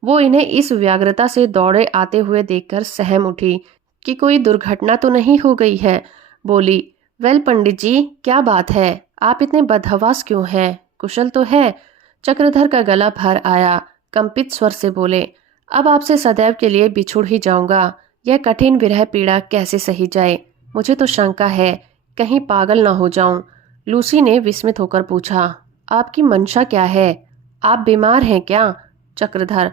वो इन्हें इस व्यग्रता से दौड़े आते हुए देखकर सहम उठी कि कोई दुर्घटना तो नहीं हो गई है। बोली, वेल पंडित जी, क्या बात है? आप इतने बदहवास क्यों हैं? कुशल तो है? चक्रधर का गला भर आया। कंपित स्वर से बोले, अब आपसे सदैव के लिए बिछुड़ ही जाऊंगा। यह कठिन विरह पीड़ा कैसे सही जाए? मुझे तो शंका है, कहीं पागल ना हो जाऊं। लूसी ने विस्मित होकर पूछा, आपकी मंशा क्या है? आप बीमार हैं क्या? चक्रधर,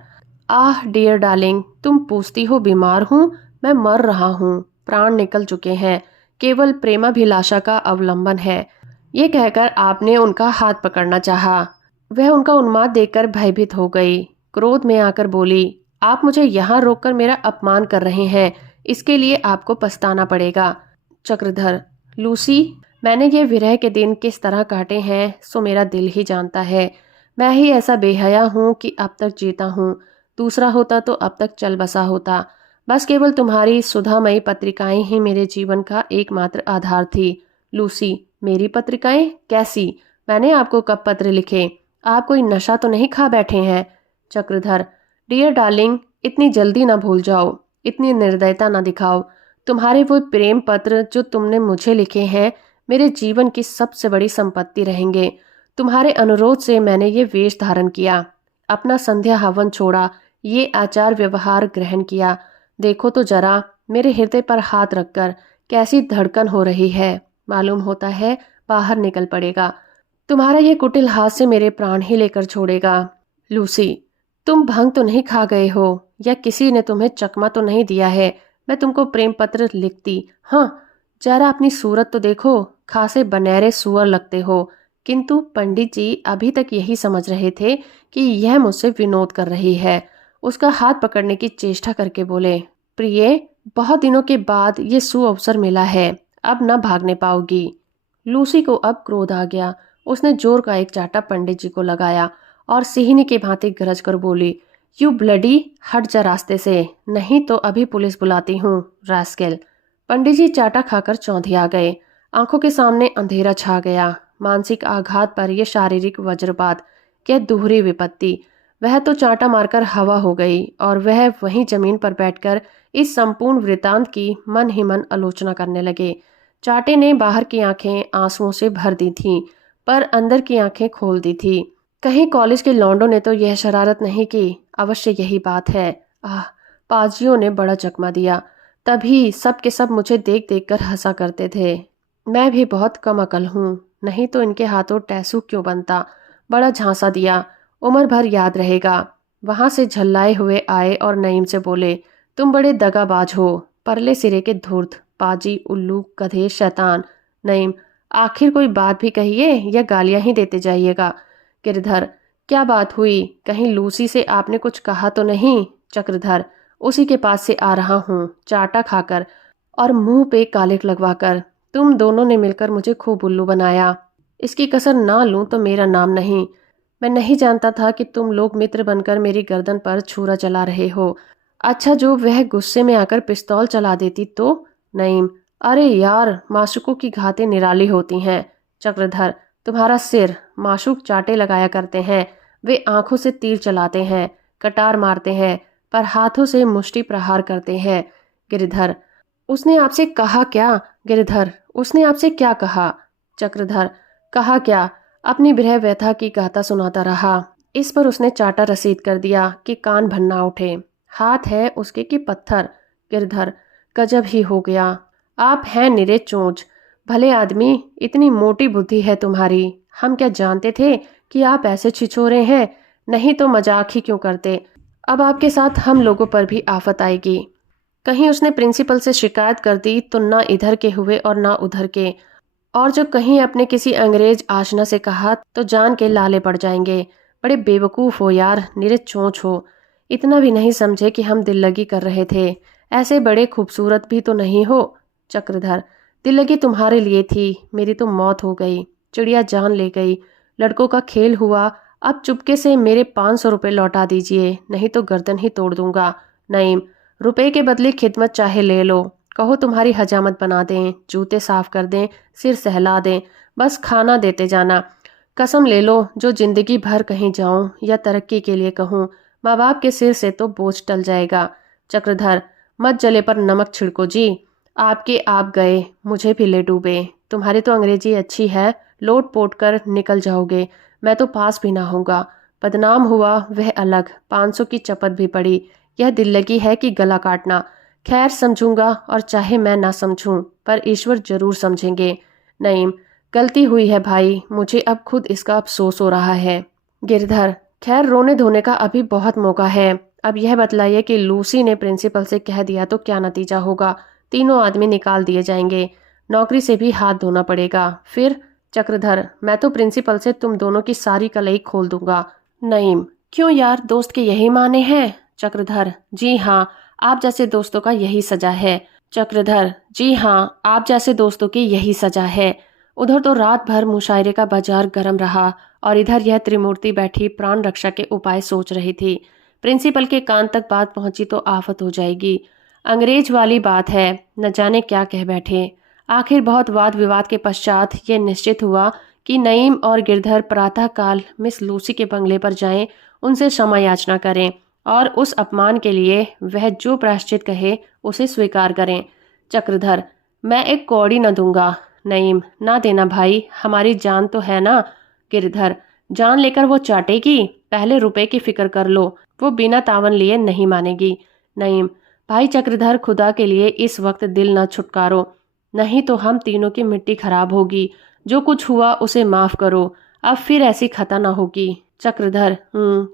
आह डियर डार्लिंग, तुम पूछती हो बीमार हूँ? मैं मर रहा हूँ। प्राण निकल चुके हैं। केवल प्रेमाभिलाषा का अवलंबन है। ये कहकर आपने उनका हाथ पकड़ना चाहा। वह उनका उन्माद देखकर भयभीत हो गई। क्रोध में आकर बोली, आप मुझे यहाँ रोककर मेरा अपमान कर रहे हैं। इसके लिए आपको पछताना पड़ेगा। चक्रधर, लूसी, मैंने ये विरह के दिन किस तरह काटे हैं सो मेरा दिल ही जानता है। मैं ही ऐसा बेहया हूँ कि अब तक जीता हूँ। दूसरा होता तो अब तक चल बसा होता। बस केवल तुम्हारी सुधामयी पत्रिकाएं ही मेरे जीवन का एकमात्र आधार थी। लूसी, मेरी पत्रिकाएं? कैसी? मैंने आपको कब पत्र लिखे? आप कोई नशा तो नहीं खा बैठे हैं? चक्रधर, डियर डार्लिंग, इतनी जल्दी ना भूल जाओ, इतनी निर्दयता ना दिखाओ। तुम्हारे वो प्रेम पत्र जो तुमने मुझे लिखे हैं मेरे जीवन की सबसे बड़ी संपत्ति रहेंगे। तुम्हारे अनुरोध से मैंने ये वेश धारण किया, अपना संध्या हवन छोड़ा, ये आचार व्यवहार ग्रहण किया। देखो तो जरा मेरे हृदय पर हाथ रखकर कैसी धड़कन हो रही है। मालूम होता है बाहर निकल पड़ेगा। तुम्हारा ये कुटिल हाथ से मेरे प्राण ही लेकर छोड़ेगा। लूसी, तुम भंग तो नहीं खा गए हो या किसी ने तुम्हें चकमा तो नहीं दिया है? मैं तुमको प्रेम पत्र लिखती। हाँ, जरा अपनी सूरत तो देखो, खासे बनेरे सुअर लगते हो। किंतु पंडित जी अभी तक यही समझ रहे थे कि यह मुझसे विनोद कर रही है। उसका हाथ पकड़ने की चेष्टा करके बोले, प्रिय, बहुत दिनों के बाद ये सुअवसर मिला है, अब न भागने पाओगी। लूसी को अब क्रोध आ गया। उसने जोर का एक चाटा पंडित जी को लगाया और सिहनी के भांति गरज कर बोली, यू ब्लडी, हट जा रास्ते से, नहीं तो अभी पुलिस बुलाती हूँ, रास्केल। पंडित जी चाटा खाकर चौंधिया गए। आंखों के सामने अंधेरा छा गया। मानसिक आघात पर यह शारीरिक वज्रपात, क्या दोहरी विपत्ति। वह तो चाटा मारकर हवा हो गई और वह वहीं जमीन पर बैठकर इस संपूर्ण वृतांत की मन ही मन आलोचना करने लगे। चाटे ने बाहर की आंखें आंसुओं से भर दी थीं, पर अंदर की आंखें खोल दी थी। कहीं कॉलेज के लौंडों ने तो यह शरारत नहीं की? अवश्य यही बात है। आह, पाजियों ने बड़ा चकमा दिया। तभी सब के सब मुझे देख देख कर हंसा करते थे। मैं भी बहुत कम अकल हूँ, नहीं तो इनके हाथों टैसू क्यों बनता। बड़ा झांसा दिया, उम्र भर याद रहेगा। वहां से झल्लाए हुए आए और नईम से बोले, तुम बड़े दगाबाज हो, परले सिरे के धूर्त, पाजी, उल्लू, गधे, शैतान। नईम, आखिर कोई बात भी कहिए या गालियां ही देते जाइएगा। गिरधर, क्या बात हुई, कहीं लूसी से आपने कुछ कहा तो नहीं। चक्रधर, उसी के पास से आ रहा हूँ, चाटा खाकर और मुंह पे कालिक लगवाकर। तुम दोनों ने मिलकर मुझे खूब उल्लू बनाया। इसकी कसर ना लूं तो मेरा नाम नहीं। मैं नहीं जानता था कि तुम लोग मित्र बनकर मेरी गर्दन पर छुरा चला रहे हो। अच्छा, जो वह गुस्से में आकर पिस्तौल चला देती तो। नईम, अरे यार, माशूकों की घातें निराली होती हैं। चक्रधर, तुम्हारा सिर माशूक चाटे लगाया करते हैं। वे आंखों से तीर चलाते हैं, कटार मारते हैं, पर हाथों से मुष्टि प्रहार करते हैं। गिरधर, उसने आपसे कहा क्या। गिरधर, उसने आपसे क्या कहा। चक्रधर, कहा क्या, अपनी विरह व्यथा की गाथा सुनाता रहा। इस पर उसने चाटा रसीद कर दिया कि कान भन्ना उठे। हाथ है उसके कि पत्थर। गिरधर, गजब ही हो गया, आप हैं निरे चोंच। भले आदमी, इतनी मोटी बुद्धि है तुम्हारी। हम क्या जानते थे कि आप ऐसे छिछोरे हैं, नहीं तो मजाक ही क्यों करते। अब आपके साथ हम लोगों पर भी आफत आएगी। कहीं उसने प्रिंसिपल से शिकायत कर दी तो ना इधर के हुए और ना उधर के, और जो कहीं अपने किसी अंग्रेज आशना से कहा तो जान के लाले पड़ जाएंगे। बड़े बेवकूफ़ हो यार, निरे चोंच हो। इतना भी नहीं समझे कि हम दिल लगी कर रहे थे। ऐसे बड़े खूबसूरत भी तो नहीं हो। चक्रधर, दिल लगी तुम्हारे लिए थी, मेरी तो मौत हो गई। चिड़िया जान ले गई। लड़कों का खेल हुआ। अब चुपके से मेरे 500 रुपये लौटा दीजिए, नहीं तो गर्दन ही तोड़ दूंगा। नईम, रुपए के बदले खिदमत चाहे ले लो। कहो तुम्हारी हजामत बना दें, जूते साफ कर दें, सिर सहला दें, बस खाना देते जाना। कसम ले लो, जो जिंदगी भर कहीं जाऊं या तरक्की के लिए कहूं, माँ बाप के सिर से तो बोझ टल जाएगा। चक्रधर, मत जले पर नमक छिड़को जी। आपके आप गए, मुझे भी ले डूबे। तुम्हारी तो अंग्रेजी अच्छी है, लोट पोट कर निकल जाओगे, मैं तो पास भी ना होऊंगा। बदनाम हुआ वह अलग, 500 की चपत भी पड़ी। यह दिल लगी है कि गला काटना। खैर, समझूंगा, और चाहे मैं ना समझूं, पर ईश्वर जरूर समझेंगे। नईम, गलती हुई है भाई, मुझे अब खुद इसका अफसोस हो रहा है। गिरधर, खैर रोने धोने का अभी बहुत मौका है। अब यह बतलाइए कि लूसी ने प्रिंसिपल से कह दिया तो क्या नतीजा होगा। तीनों आदमी निकाल दिए जाएंगे, नौकरी से भी हाथ धोना पड़ेगा। फिर। चक्रधर, मैं तो प्रिंसिपल से तुम दोनों की सारी कलई खोल दूंगा। नईम, क्यों यार, दोस्त के यही माने हैं। चक्रधर, जी हाँ, आप जैसे दोस्तों का यही सजा है। चक्रधर, जी हाँ, आप जैसे दोस्तों की यही सजा है। उधर तो रात भर मुशायरे का बाजार गर्म रहा और इधर यह त्रिमूर्ति बैठी प्राण रक्षा के उपाय सोच रही थी। प्रिंसिपल के कान तक बात पहुंची तो आफत हो जाएगी। अंग्रेज वाली बात है, न जाने क्या कह बैठे। आखिर बहुत वाद विवाद के पश्चात ये निश्चित हुआ कि नईम और गिरधर प्रातःकाल मिस लूसी के बंगले पर जाएं, उनसे क्षमा याचना करें और उस अपमान के लिए वह जो प्रायश्चित कहे उसे स्वीकार करें। चक्रधर, मैं एक कौड़ी न दूंगा। नईम, ना देना भाई, हमारी जान तो है ना। गिरधर, जान लेकर वो चाटेगी, पहले रुपए की फिक्र कर लो, वो बिना तावन लिए नहीं मानेगी। नईम, भाई चक्रधर, खुदा के लिए इस वक्त दिल न छुटकारो, नहीं तो हम तीनों की मिट्टी खराब होगी। जो कुछ हुआ उसे माफ करो, अब फिर ऐसी खता ना होगी। चक्रधर,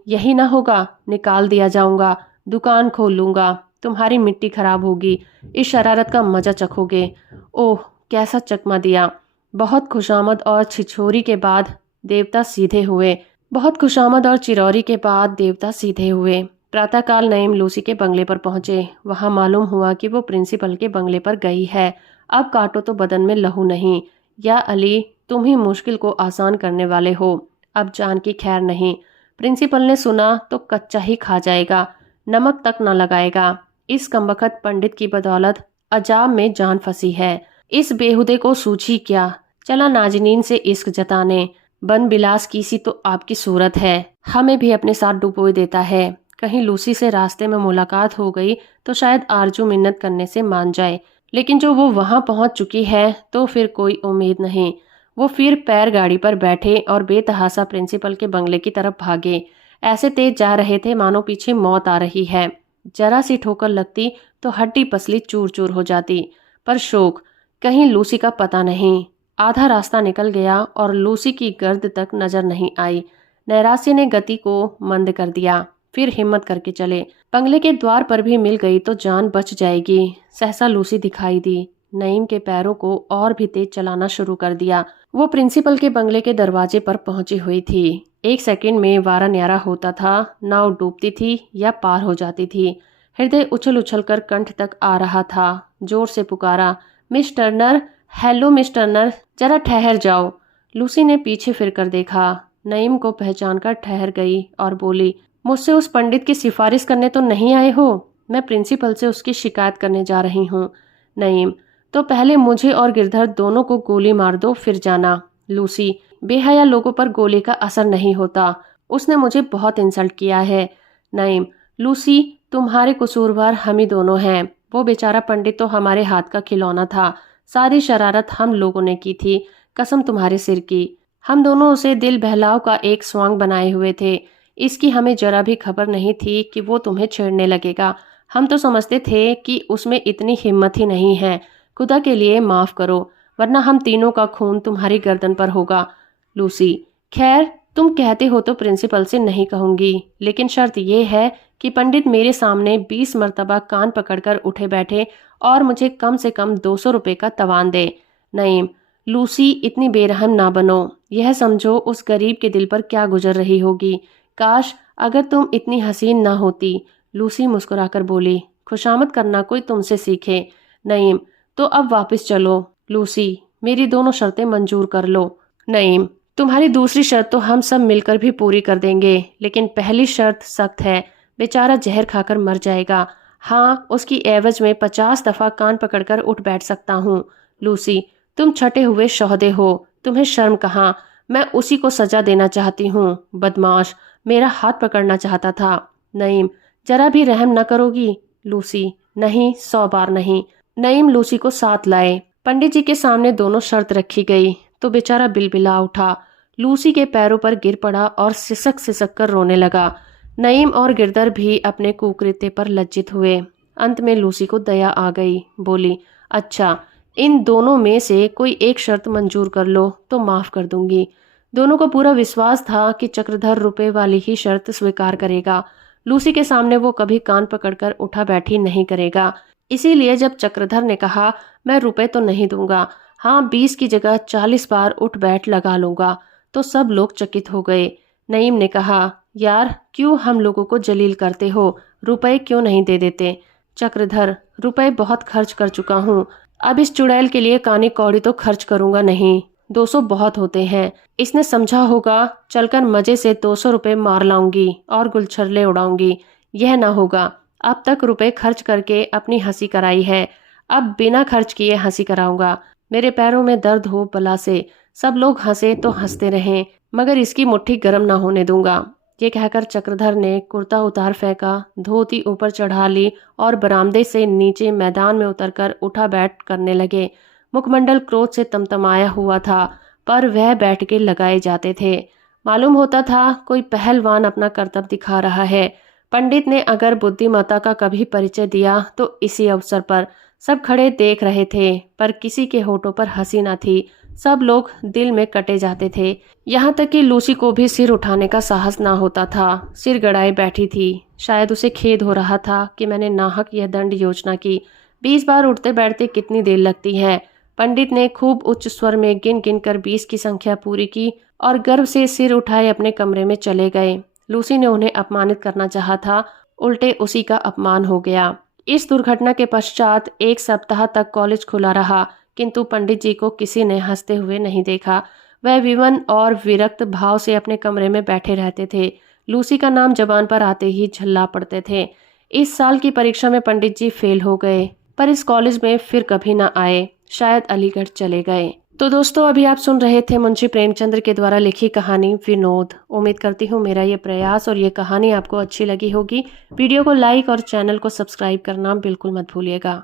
यही ना होगा, निकाल दिया जाऊंगा, दुकान खोल लूंगा, तुम्हारी मिट्टी खराब होगी, इस शरारत का मजा चखोगे। ओह, कैसा चकमा दिया। बहुत खुशामद और छिछोरी के बाद देवता सीधे हुए। बहुत खुशामद और चिरौरी के बाद देवता सीधे हुए। प्रातःकाल नईम लूसी के बंगले पर पहुंचे। वहां मालूम हुआ कि वो प्रिंसिपल के बंगले पर गई है। अब काटो तो बदन में लहू नहीं। या अली, तुम ही मुश्किल को आसान करने वाले हो। अब जान की खैर नहीं। प्रिंसिपल ने सुना तो कच्चा ही खा जाएगा, नमक तक न लगाएगा। इस कमबख्त पंडित की बदौलत अजाब में जान फंसी है। इस बेहुदे को सूझी क्या, चला नाजनीन से इश्क जताने। बन बिलास की सी तो आपकी सूरत है, हमें भी अपने साथ डुबोए देता है। कहीं लूसी से रास्ते में मुलाकात हो गई तो शायद आरजू मिन्नत करने से मान जाए, लेकिन जो वो वहां पहुंच चुकी है तो फिर कोई उम्मीद नहीं। वो फिर पैर गाड़ी पर बैठे और बेतहासा प्रिंसिपल के बंगले की तरफ भागे। ऐसे तेज जा रहे थे मानो पीछे मौत आ रही है। जरा सी ठोकर लगती तो हड्डी पसली चूर चूर हो जाती। पर शोक, कहीं लूसी का पता नहीं। आधा रास्ता निकल गया और लूसी की गर्द तक नजर नहीं आई। नैरासी ने गति को मंद कर दिया। फिर हिम्मत करके चले। बंगले के द्वार पर भी मिल गई तो जान बच जाएगी। सहसा लूसी दिखाई दी। नईम के पैरों को और भी तेज चलाना शुरू कर दिया। वो प्रिंसिपल के बंगले के दरवाजे पर पहुंची हुई थी। एक सेकंड में वारा न्यारा होता था। नाव डूबती थी या पार हो जाती थी। हृदय उछल उछल कर कंठ तक आ रहा था। जोर से पुकारा, miss Turner, hello miss Turner, जरा ठहर जाओ। लूसी ने पीछे फिरकर देखा। नईम को पहचानकर ठहर गई और बोली, मुझसे उस पंडित की सिफारिश करने तो नहीं आए हो? मैं प्रिंसिपल से उसकी शिकायत करने जा रही हूँ। नईम, तो पहले मुझे और गिरधर दोनों को गोली मार दो फिर जाना। लूसी, बेहया लोगों पर गोली का असर नहीं होता। उसने मुझे बहुत इंसल्ट किया है। नईम, लूसी, तुम्हारे कसूरवार हम ही दोनों हैं। वो बेचारा पंडित तो हमारे हाथ का खिलौना था। सारी शरारत हम लोगों ने की थी, कसम तुम्हारे सिर की। हम दोनों उसे दिल बहलाव का एक स्वांग बनाए हुए थे। इसकी हमें जरा भी खबर नहीं थी कि वो तुम्हें छेड़ने लगेगा। हम तो समझते थे कि उसमें इतनी हिम्मत ही नहीं है। खुदा के लिए माफ करो, वरना हम तीनों का खून तुम्हारी गर्दन पर होगा। लूसी, खैर तुम कहते हो तो प्रिंसिपल से नहीं कहूंगी, लेकिन शर्त यह है कि पंडित मेरे सामने 20 मर्तबा कान पकड़कर उठे बैठे और मुझे कम से कम 200 रुपए का तवान दे। नईम, लूसी, इतनी बेरहम ना बनो। यह समझो उस गरीब के दिल पर क्या गुजर रही होगी। काश अगर तुम इतनी हसीन ना होती। लूसी मुस्कुराकर बोली, खुशामद करना कोई तुमसे सीखे। नईम, तो अब वापस चलो। लूसी, मेरी दोनों शर्तें मंजूर कर लो। नईम, तुम्हारी दूसरी शर्त तो हम सब मिलकर भी पूरी कर देंगे, लेकिन पहली शर्त सख्त है। बेचारा जहर खाकर मर जाएगा। हाँ, उसकी एवज में 50 दफा कान पकड़कर उठ बैठ सकता हूँ। लूसी, तुम छटे हुए शौहदे हो, तुम्हें शर्म कहाँ? मैं उसी को सजा देना चाहती हूँ। बदमाश, मेरा हाथ पकड़ना चाहता था। नईम, जरा भी रहम न करोगी? लूसी, नहीं, 100 बार नहीं। नईम लूसी को साथ लाए। पंडित जी के सामने दोनों शर्त रखी गई तो बेचारा बिलबिला उठा। लूसी के पैरों पर गिर पड़ा और सिसक सिसक कर रोने लगा। नईम और गिरधर भी अपने कुकृत्य पर लज्जित हुए। अंत में लूसी को दया आ गई। बोली, अच्छा, इन दोनों में से कोई एक शर्त मंजूर कर लो तो माफ कर दूंगी। दोनों को पूरा विश्वास था कि चक्रधर रुपए वाली ही शर्त स्वीकार करेगा। लूसी के सामने वो कभी कान पकड़कर उठा बैठी नहीं करेगा। इसीलिए जब चक्रधर ने कहा, मैं रुपए तो नहीं दूंगा, हाँ 20 की जगह 40 बार उठ बैठ लगा लूंगा, तो सब लोग चकित हो गए। नईम ने कहा, यार क्यों हम लोगों को जलील करते हो? रुपए क्यों नहीं दे देते? चक्रधर, रुपए बहुत खर्च कर चुका हूँ, अब इस चुड़ैल के लिए कानी कौड़ी तो खर्च करूंगा नहीं। 200 बहुत होते हैं। इसने समझा होगा चलकर मजे से 200 रुपए मार लाऊंगी और गुलछर्ले उड़ाऊंगी। यह ना होगा। अब तक रुपए खर्च करके अपनी हंसी कराई है, अब बिना खर्च किए हंसी कराऊंगा। मेरे पैरों में दर्द हो बला से। सब लोग हंसे तो हंसते रहें, मगर इसकी मुट्ठी गर्म ना होने दूंगा। ये कहकर चक्रधर ने कुर्ता उतार फेंका, धोती ऊपर चढ़ा ली और बरामदे से नीचे मैदान में उतरकर उठा बैठ करने लगे। मुखमंडल क्रोध से तमतमाया हुआ था, पर वह बैठ के लगाए जाते थे। मालूम होता था कोई पहलवान अपना करतब दिखा रहा है। पंडित ने अगर बुद्धिमत्ता का कभी परिचय दिया तो इसी अवसर पर। सब खड़े देख रहे थे, पर किसी के होठों पर हंसी न थी। सब लोग दिल में कटे जाते थे। यहाँ तक कि लूसी को भी सिर उठाने का साहस ना होता था। सिर गड़ाए बैठी थी। शायद उसे खेद हो रहा था कि मैंने नाहक यह दंड योजना की। 20 बार उठते बैठते कितनी देर लगती है? पंडित ने खूब उच्च स्वर में गिन गिन कर 20 की संख्या पूरी की और गर्व से सिर उठाए अपने कमरे में चले गए। लूसी ने उन्हें अपमानित करना चाहा था, उल्टे उसी का अपमान हो गया। इस दुर्घटना के पश्चात 1 सप्ताह तक कॉलेज खुला रहा, किंतु पंडित जी को किसी ने हंसते हुए नहीं देखा। वह विवन और विरक्त भाव से अपने कमरे में बैठे रहते थे। लूसी का नाम जबान पर आते ही झल्ला पड़ते थे। इस साल की परीक्षा में पंडित जी फेल हो गए, पर इस कॉलेज में फिर कभी न आए। शायद अलीगढ़ चले गए। तो दोस्तों, अभी आप सुन रहे थे मुंशी प्रेमचंद्र के द्वारा लिखी कहानी विनोद। उम्मीद करती हूँ मेरा ये प्रयास और ये कहानी आपको अच्छी लगी होगी। वीडियो को लाइक और चैनल को सब्सक्राइब करना बिल्कुल मत भूलिएगा।